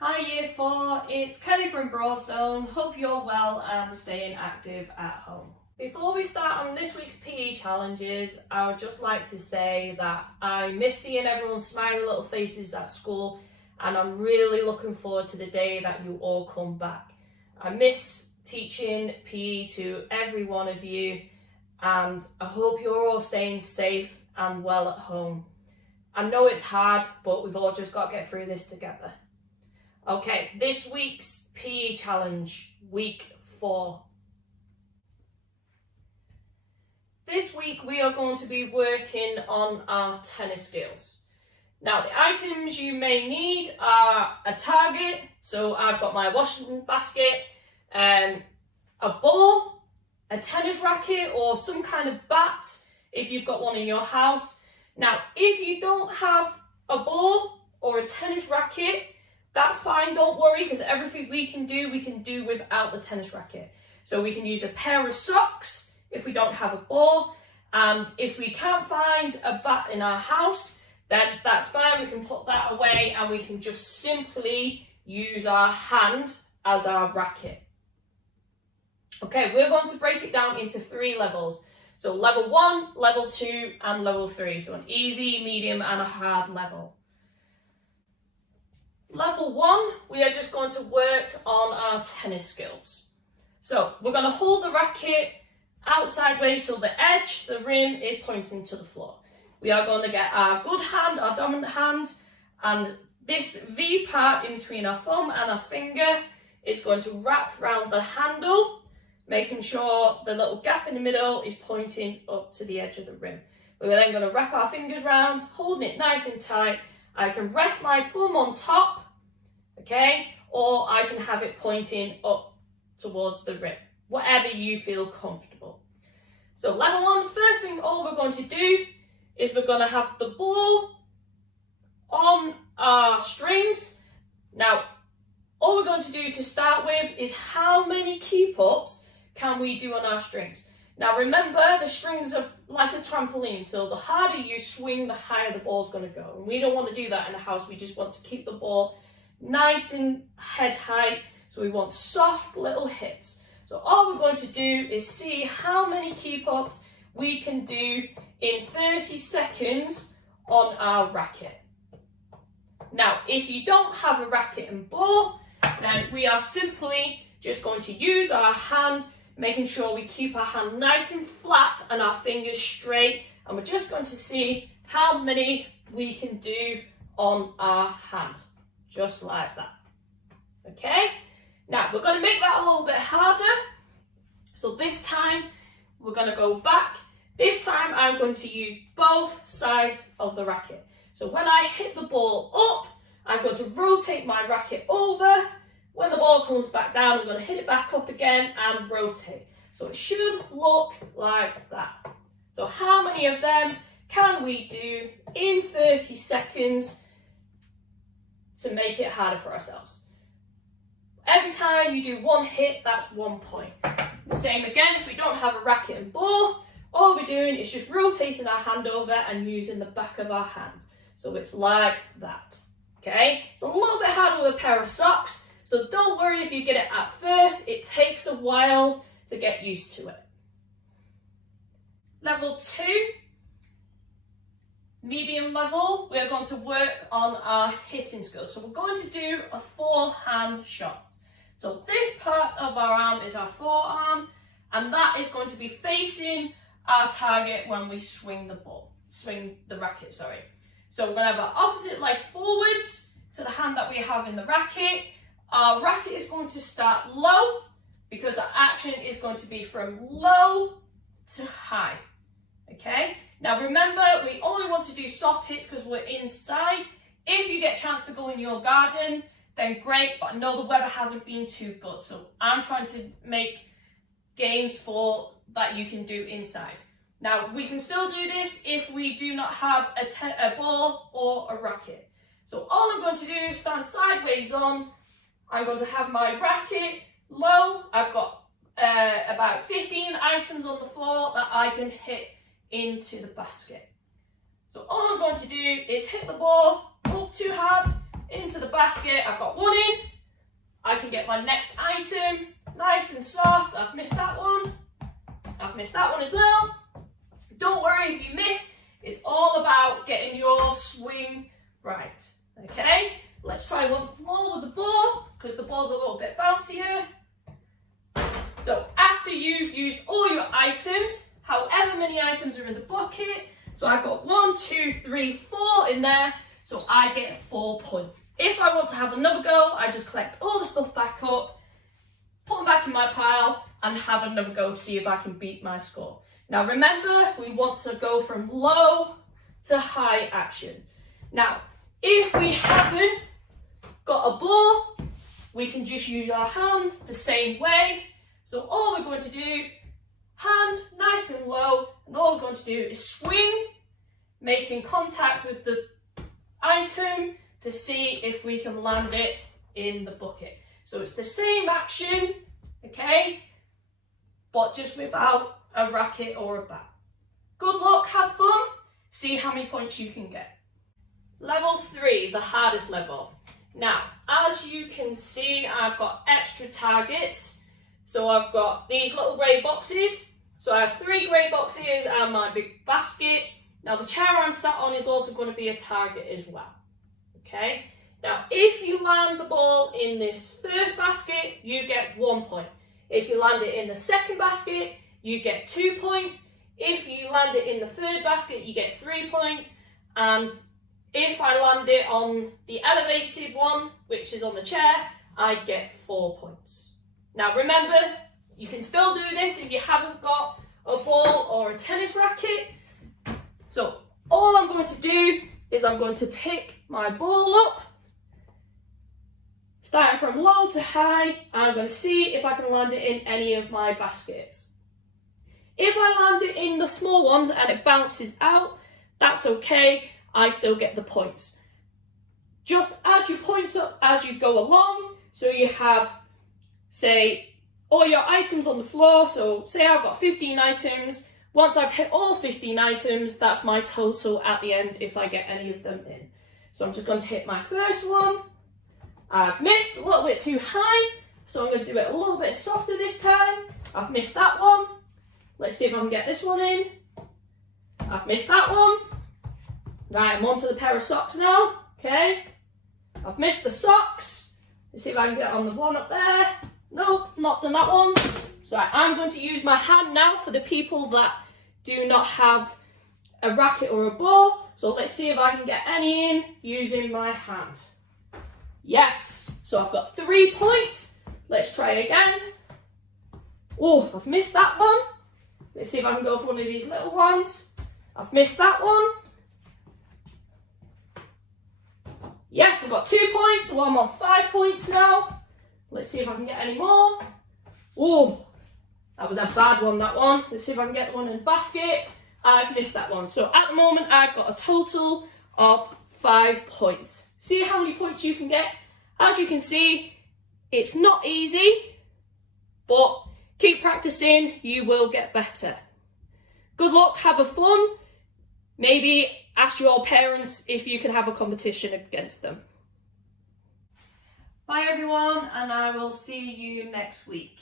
Hi Year 4, it's Kelly from Broadstone. Hope you're well and staying active at home. Before we start on this week's PE challenges, I would just like to say that I miss seeing everyone's smiley little faces at school, and I'm really looking forward to the day that you all come back. I miss teaching PE to every one of you, and I hope you're all staying safe and well at home. I know it's hard, but we've all just got to get through this together. Okay, this week's PE challenge, week 4. This week we are going to be working on our tennis skills. Now, the items you may need are a target, so I've got my washing basket, a ball, a tennis racket or some kind of bat if you've got one in your house. Now, if you don't have a ball or a tennis racket, that's fine, don't worry, because everything we can do without the tennis racket. So we can use a pair of socks if we don't have a ball, and if we can't find a bat in our house, then that's fine, we can put that away and we can just simply use our hand as our racket. Okay, we're going to break it down into 3 levels. So level 1, level 2 and level 3. So an easy, medium and a hard level. Level 1, we are just going to work on our tennis skills. So we're going to hold the racket out sideways so the edge, the rim, is pointing to the floor. We are going to get our good hand, our dominant hand, and this V part in between our thumb and our finger is going to wrap around the handle, making sure the little gap in the middle is pointing up to the edge of the rim. We're then going to wrap our fingers around, holding it nice and tight. I can rest my thumb on top, okay, or I can have it pointing up towards the rim, whatever you feel comfortable. So level 1, first thing all we're going to do is we're going to have the ball on our strings. Now, all we're going to do to start with is how many keep-ups can we do on our strings. Now remember, the strings are like a trampoline, so the harder you swing, the higher the ball's going to go. And we don't want to do that in the house, we just want to keep the ball nice and head height, so we want soft little hits. So all we're going to do is see how many keep-ups we can do in 30 seconds on our racket. Now, if you don't have a racket and ball, then we are simply just going to use our hand, making sure we keep our hand nice and flat and our fingers straight, and we're just going to see how many we can do on our hand. Just like that. Okay? Now, we're going to make that a little bit harder. So this time, we're going to go back. This time, I'm going to use both sides of the racket. So when I hit the ball up, I'm going to rotate my racket over. When the ball comes back down, I'm going to hit it back up again and rotate. So it should look like that. So how many of them can we do in 30 seconds to make it harder for ourselves? Every time you do one hit, that's 1 point. The same again, if we don't have a racket and ball, all we're doing is just rotating our hand over and using the back of our hand. So it's like that, okay? It's a little bit harder with a pair of socks, so don't worry if you get it at first. It takes a while to get used to it. Level 2, medium level, we're going to work on our hitting skills. So we're going to do a forehand shot. So this part of our arm is our forearm, and that is going to be facing our target when we swing the racket, sorry. So we're going to have our opposite leg forwards to the hand that we have in the racket. Our racket is going to start low because our action is going to be from low to high, okay? Now remember, we only want to do soft hits because we're inside. If you get a chance to go in your garden, then great, but I know the weather hasn't been too good, so I'm trying to make games that you can do inside. Now, we can still do this if we do not have a ball or a racket. So all I'm going to do is stand sideways on. I'm going to have my racket low. I've got about 15 items on the floor that I can hit into the basket. So all I'm going to do is hit the ball up too hard. into the basket, I've got one in. I can get my next item, nice and soft. I've missed that one. I've missed that one as well. Don't worry if you miss, it's all about getting your swing right, okay? Let's try once more with the ball, because the ball's a little bit bouncier. So after you've used all your items, however many items are in the bucket, so I've got 1, 2, 3, 4 in there, so I get 4 points. If I want to have another go, I just collect all the stuff back up, put them back in my pile, and have another go to see if I can beat my score. Now remember, we want to go from low to high action. Now, if we haven't got a ball, we can just use our hand the same way. So all we're going to do, hand nice and low, and all we're going to do is swing, making contact with the item to see if we can land it in the bucket. So it's the same action, okay, but just without a racket or a bat. Good luck, have fun, see how many points you can get. Level 3, the hardest level. Now, as you can see, I've got extra targets. So I've got these little grey boxes. So I have 3 grey boxes and my big basket. Now the chair I'm sat on is also going to be a target as well. Okay. Now if you land the ball in this first basket, you get 1 point. If you land it in the second basket, you get 2 points. If you land it in the third basket, you get 3 points. And if I land it on the elevated one, which is on the chair, I get 4 points. Now remember, you can still do this if you haven't got a ball or a tennis racket. So all I'm going to do is I'm going to pick my ball up, starting from low to high, and I'm going to see if I can land it in any of my baskets. If I land it in the small ones and it bounces out, that's okay, I still get the points. Just add your points up as you go along, so you have, say, all your items on the floor. So say I've got 15 items. Once I've hit all 15 items, that's my total at the end if I get any of them in. So I'm just going to hit my first one. I've missed a little bit too high, so I'm going to do it a little bit softer this time. I've missed that one. Let's see if I can get this one in. I've missed that one. Right, I'm onto the pair of socks now. Okay. I've missed the socks. Let's see if I can get on the one up there. Nope, not done that one. So I'm going to use my hand now for the people that do not have a racket or a ball. So let's see if I can get any in using my hand. Yes, so I've got 3 points. Let's try again. Oh, I've missed that one. Let's see if I can go for one of these little ones. I've missed that one. Yes, I've got 2 points, so I'm on 5 points now. Let's see if I can get any more. Oh, that was a bad one, that one. Let's see if I can get one in the basket. I've missed that one. So at the moment, I've got a total of 5 points. See how many points you can get. As you can see, it's not easy, but keep practicing, you will get better. Good luck, have a fun. Maybe ask your parents if you can have a competition against them. Bye everyone, and I will see you next week.